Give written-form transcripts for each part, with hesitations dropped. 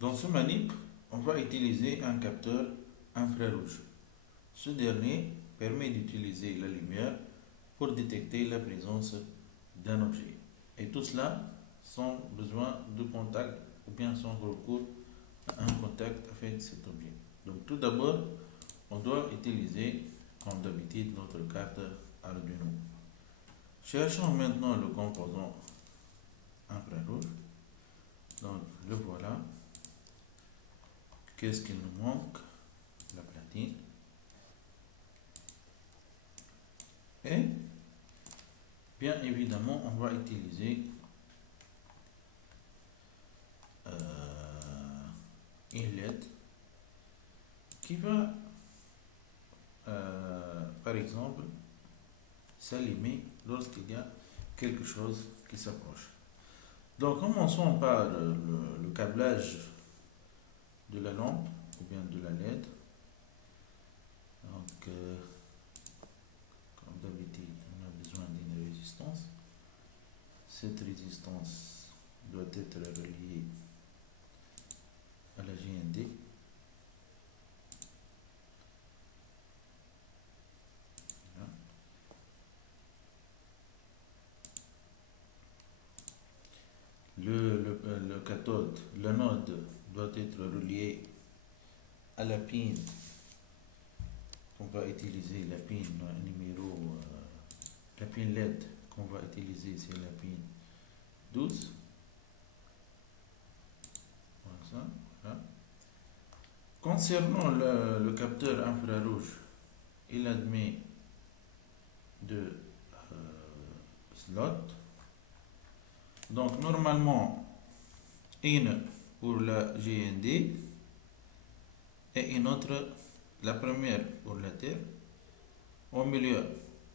Dans ce manip, on va utiliser un capteur infrarouge. Ce dernier permet d'utiliser la lumière pour détecter la présence d'un objet. Et tout cela sans besoin de contact ou bien sans recours à un contact avec cet objet. Donc tout d'abord, on doit utiliser comme d'habitude notre carte Arduino. Cherchons maintenant le composant infrarouge. Donc le voilà. Qu'est-ce qu'il nous manque? La platine. Et bien évidemment, on va utiliser une LED qui va, par exemple, s'allumer lorsqu'il y a quelque chose qui s'approche. Donc commençons par le câblage de la lampe ou bien de la LED. Donc comme d'habitude, on a besoin d'une résistance. Cette résistance doit être reliée à la GND. Le cathode, l'anode doit être relié à la pin qu'on va utiliser, la pin numéro, la pin LED qu'on va utiliser, c'est la pin 12. Voilà. Concernant le capteur infrarouge, il admet deux slots. Donc normalement, une pour la GND et une autre, la première pour la Terre, au milieu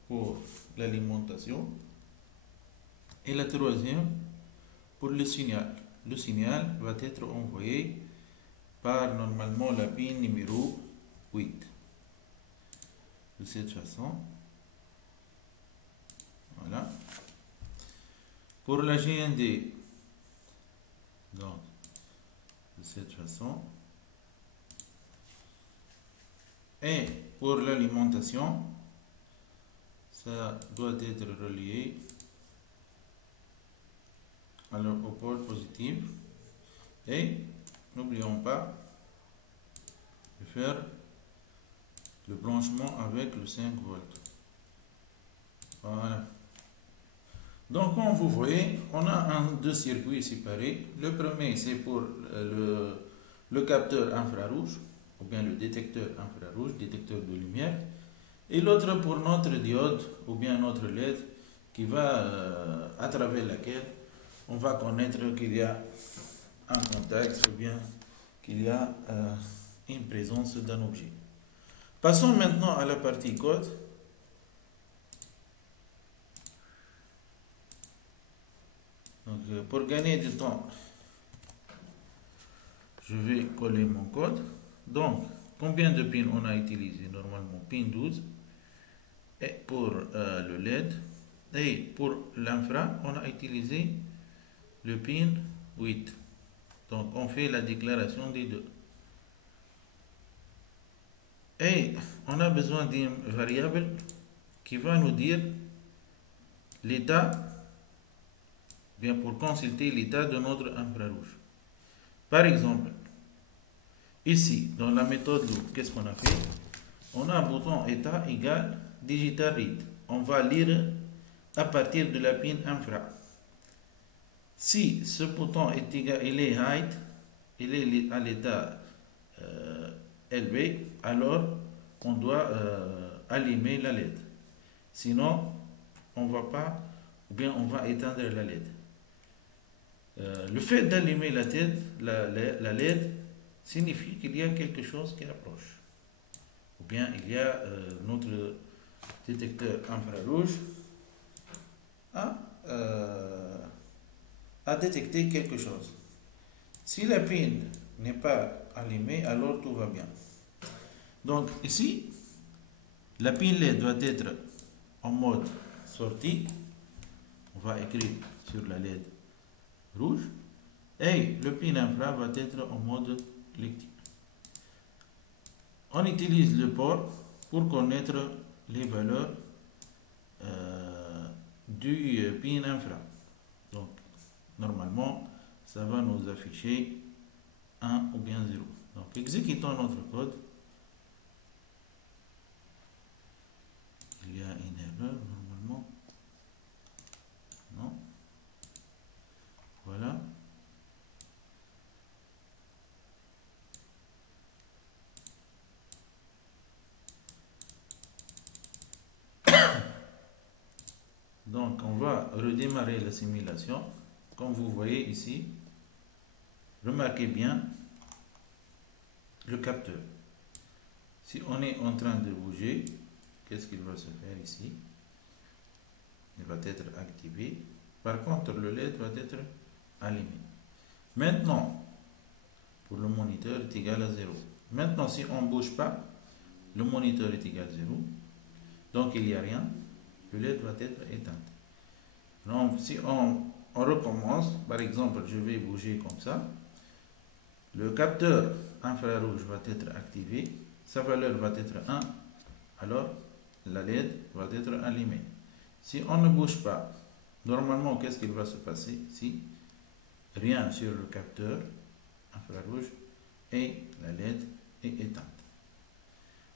pour l'alimentation et la troisième pour le signal. Le signal va être envoyé par normalement la pin numéro 8. De cette façon. Voilà. Pour la GND, donc de cette façon. Et pour l'alimentation, ça doit être relié au pôle positif. Et n'oublions pas de faire le branchement avec le 5 volts. Voilà. Donc, comme vous voyez, on a deux circuits séparés. Le premier, c'est pour le capteur infrarouge, ou bien le détecteur infrarouge, détecteur de lumière. Et l'autre pour notre diode, ou bien notre LED, qui va, à travers laquelle on va connaître qu'il y a un contact, ou bien qu'il y a une présence d'un objet. Passons maintenant à la partie code. Donc, pour gagner du temps, je vais coller mon code. Donc, combien de pins on a utilisé? Normalement, pin 12. Et pour le LED. Et pour l'infra, on a utilisé le pin 8. Donc, on fait la déclaration des deux. Et on a besoin d'une variable qui va nous dire l'état, bien pour consulter l'état de notre infrarouge. Par exemple, ici, dans la méthode loop, qu'est-ce qu'on a fait? On a un bouton état égal digital read. On va lire à partir de la pin infra. Si ce bouton est égal, il est height, il est à l'état élevé, alors on doit allumer la LED. Sinon, on ne va pas, ou bien on va éteindre la LED. Le fait d'allumer la LED signifie qu'il y a quelque chose qui approche. Ou bien il y a notre détecteur infrarouge à détecter quelque chose. Si la pin n'est pas allumée, alors tout va bien. Donc ici, la pin LED doit être en mode sortie. On va écrire sur la LED rouge. Et le pin infra va être en mode lecture. On utilise le port pour connaître les valeurs du pin infra. Donc, normalement, ça va nous afficher 1 ou bien 0. Donc, exécutons notre code. Il y a une erreur normalement. Non. Voilà. Donc, on va redémarrer la simulation. Comme vous voyez ici, remarquez bien le capteur. Si on est en train de bouger, qu'est-ce qu'il va se faire ici? Il va être activé. Par contre, le LED va être allumé. Maintenant, pour le moniteur est égal à 0. Maintenant, si on ne bouge pas, le moniteur est égal à 0. Donc, il n'y a rien. Le LED va être éteint. Donc, si on recommence, par exemple, je vais bouger comme ça. Le capteur infrarouge va être activé. Sa valeur va être 1. Alors, la LED va être allumée. Si on ne bouge pas, normalement, qu'est-ce qu'il va se passer ici? Rien sur le capteur infrarouge et la LED est éteinte.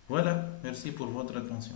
Voilà, merci pour votre attention.